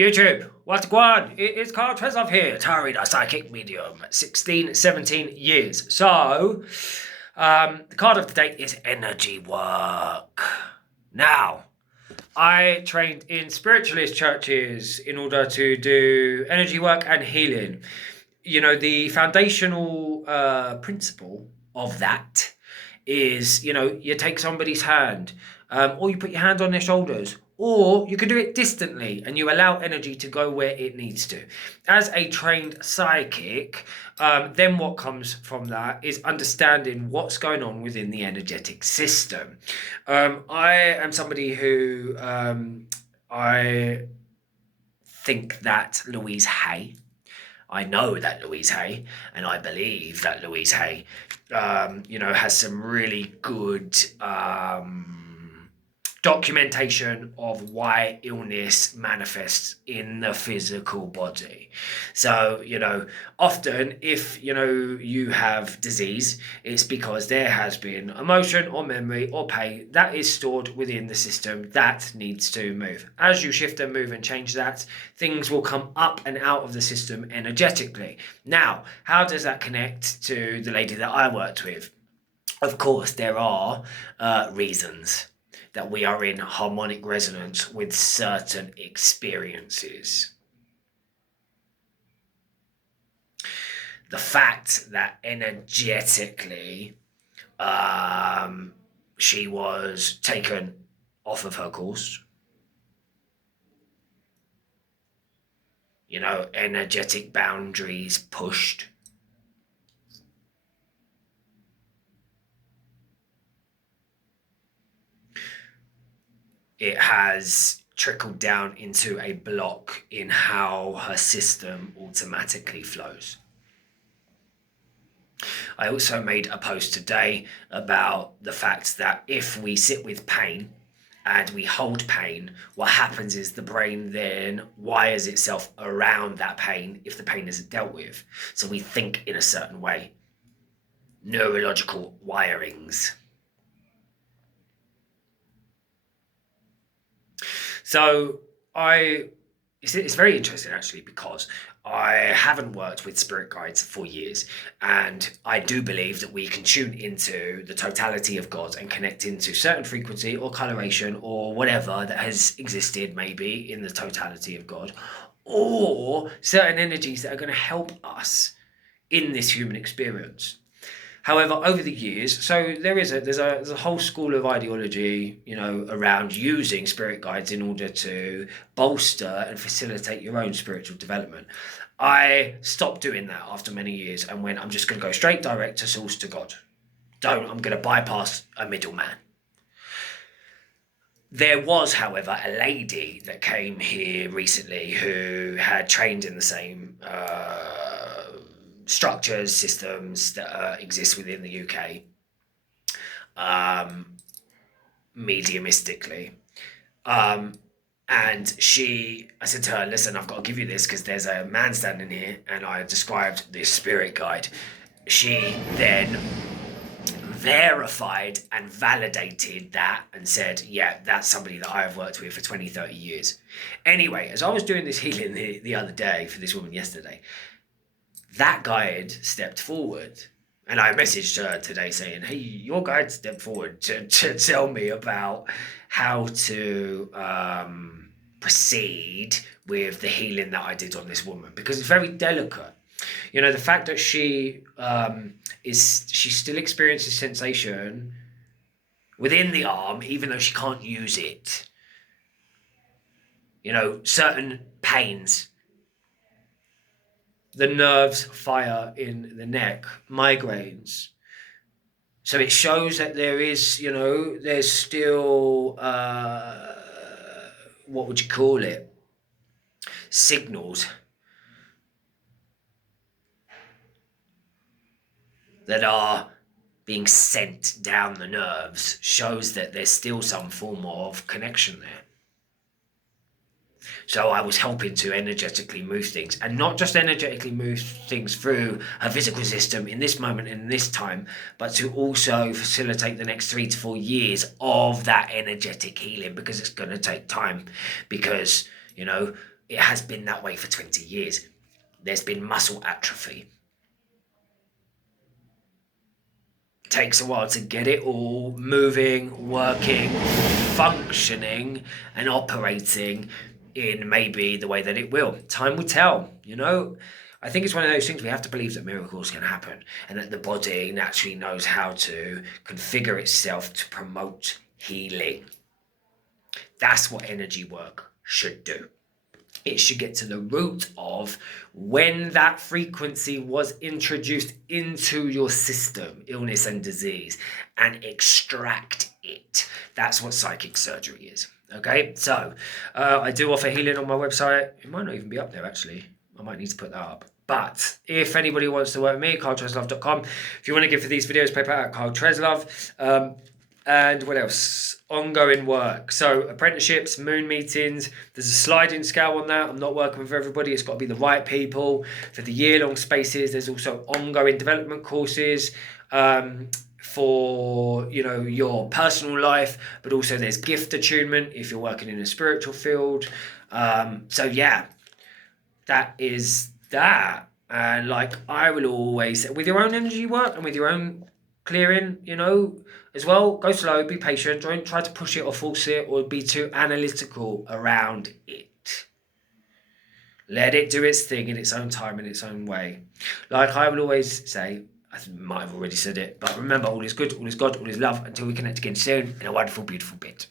YouTube, what's going on? It's Carl Tresov here, Tari the Psychic Medium, 16, 17 years. So, the card of the day is energy work. Now, I trained in spiritualist churches in order to do energy work and healing. You know, the foundational principle of that is, you take somebody's hand, or you put your hand on their shoulders, or you can do it distantly and you allow energy to go where it needs to. As a trained psychic, then what comes from that is understanding what's going on within the energetic system. I am somebody who I think that Louise Hay. I know that Louise Hay, and I believe that Louise Hay, has some really good documentation of why illness manifests in the physical body. So, often if, you have disease, it's because there has been emotion or memory or pain that is stored within the system that needs to move. As you shift and move and change that, things will come up and out of the system energetically. Now, how does that connect to the lady that I worked with? Of course, there are reasons that we are in harmonic resonance with certain experiences. The fact that energetically she was taken off of her course, energetic boundaries pushed. It has trickled down into a block in how her system automatically flows. I also made a post today about the fact that if we sit with pain and we hold pain, what happens is the brain then wires itself around that pain if the pain isn't dealt with. So we think in a certain way. Neurological wirings. So it's very interesting actually, because I haven't worked with spirit guides for years, and I do believe that we can tune into the totality of God and connect into certain frequency or coloration or whatever that has existed maybe in the totality of God, or certain energies that are going to help us in this human experience. However, over the years, so there's a whole school of ideology, around using spirit guides in order to bolster and facilitate your own spiritual development. I stopped doing that after many years and went, I'm just going to go straight direct to source, to God. I'm going to bypass a middleman. There was, however, a lady that came here recently who had trained in the same structures, systems that exist within the UK, mediumistically. And I said to her, listen, I've got to give you this because there's a man standing here, and I described this spirit guide. She then verified and validated that and said, yeah, that's somebody that I have worked with for 20, 30 years. Anyway, as I was doing this healing the other day for this woman yesterday, that guide stepped forward, and I messaged her today saying, hey, your guide stepped forward to tell me about how to proceed with the healing that I did on this woman, because it's very delicate. The fact that she still experiences sensation within the arm, even though she can't use it. Certain pains. The nerves fire in the neck, migraines. So it shows that there is, there's still, what would you call it? Signals that are being sent down the nerves, shows that there's still some form of connection there. So I was helping to energetically move things, and not just energetically move things through her physical system in this moment, in this time, but to also facilitate the next 3 to 4 years of that energetic healing, because it's going to take time, because, it has been that way for 20 years. There's been muscle atrophy. It takes a while to get it all moving, working, functioning, and operating in maybe the way that it will. Time will tell, you know. I think it's one of those things we have to believe that miracles can happen and that the body naturally knows how to configure itself to promote healing. That's what energy work should do. It should get to the root of when that frequency was introduced into your system, illness and disease, and extract it. That's what psychic surgery is. Okay, so I do offer healing on my website. It might not even be up there, actually. I might need to put that up. But if anybody wants to work with me, KyleTreslove.com. If you want to give for these videos, PayPal at Kyle Treslove. And what else? Ongoing work. So apprenticeships, moon meetings. There's a sliding scale on that. I'm not working with everybody. It's got to be the right people. For the year-long spaces, there's also ongoing development courses for, you know, your personal life, but also there's gift attunement if you're working in a spiritual field. So yeah, that is that. And like I will always say, with your own energy work and with your own clearing, you know, as well, go slow, be patient, don't try to push it or force it or be too analytical around it. Let it do its thing in its own time, in its own way. Like I will always say, I might have already said it, but remember, all is good, all is God, all is love, until we connect again soon in a wonderful, beautiful bit.